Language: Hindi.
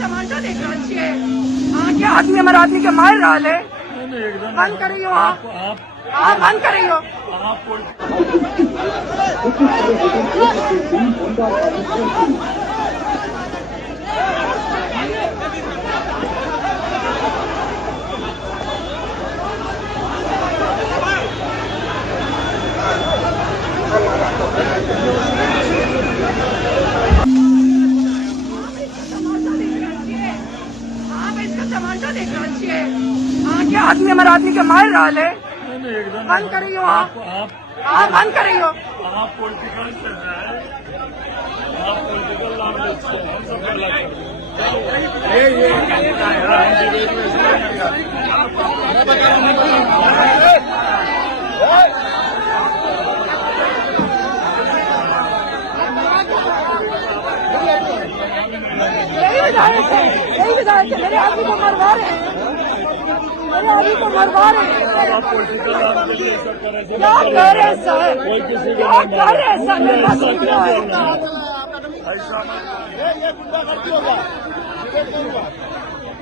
टमाटर देख रहल छियै अहाँके आदमी हमर आदमी के मारि रहल है। बंद करियो आप बंद करियो। टमाटर देख रहल छियै अहाँके आदमी हमर आदमी के मारि रहल है। बंद करियो आप बंद करियो। यही विधायक है मेरे आदमी को मरवा रहे हैं। क्या कह रहे हैं सर? क्या कह रहे हैं सर? मेरे पास वीडियो है।